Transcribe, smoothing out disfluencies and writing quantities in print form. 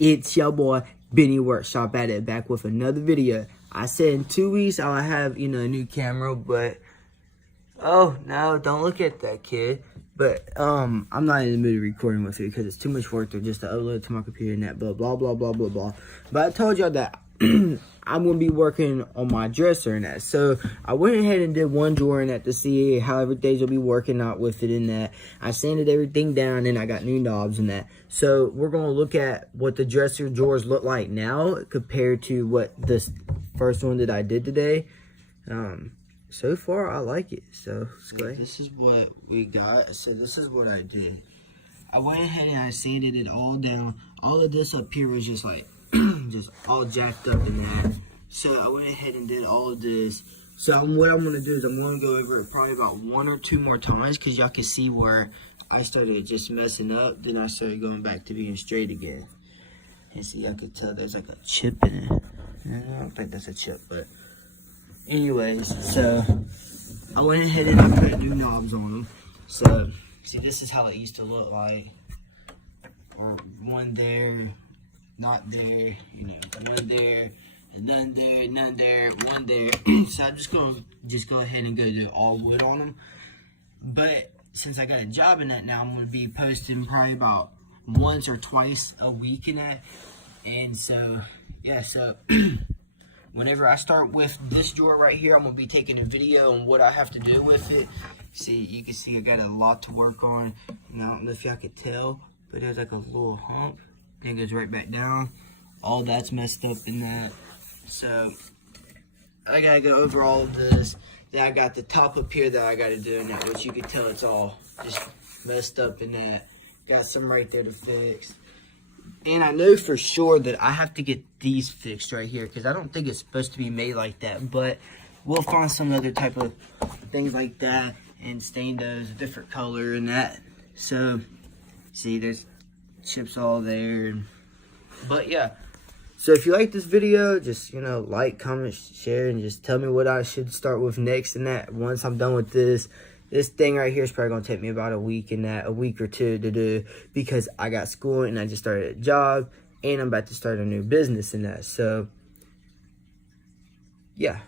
It's your boy Benny Workshop at it, back with another video. I said in 2 weeks I'll have a new camera, but oh no, don't look at that, kid. But I'm not in the mood of recording with you because it's too much work to just to upload it to my computer and that blah blah blah blah blah blah. But I told y'all that I'm gonna be working on my dresser and that. So I went ahead and did one drawer in that to see how everything's gonna be working out with it in that. I sanded everything down and I got new knobs in that. So we're gonna look at what the dresser drawers look like now compared to what this first one that I did today. So far I like it. So this is what we got. So this is what I did. I went ahead and I sanded it all down. All of this up here was just like just all jacked up in that. So I went ahead and did all of this. So what I'm gonna do is I'm gonna go over it probably about 1 or 2 more times because y'all can see where I started just messing up, then I started going back to being straight again. And see, I could tell there's like a chip in it. I don't think that's a chip, but anyways, so I went ahead and I put new knobs on them. So see, this is how it used to look like. Or one there, not there, one there, and none there, none there, one there. So I'm just gonna go ahead and go do all wood on them. But since I got a job in that now, I'm gonna be posting probably about once or twice a week in that. And so yeah, so whenever I start with this drawer right here, I'm gonna be taking a video on what I have to do with it. See, you can see I got a lot to work on. And I don't know if y'all could tell, but there's like a little hump. Then it goes right back down. All that's messed up in that. So I gotta go over all of this. Then I got the top up here that I gotta do in that, which you can tell it's all just messed up in that. Got some right there to fix. And I know for sure that I have to get these fixed right here because I don't think it's supposed to be made like that. But we'll find some other type of things like that and stain those a different color and that. So see, there's chips all there. But yeah, so if you like this video, just like, comment, share, and just tell me what I should start with next and that. Once I'm done with this thing right here is probably gonna take me about a week or two to do because I got school and I just started a job and I'm about to start a new business in that. So yeah.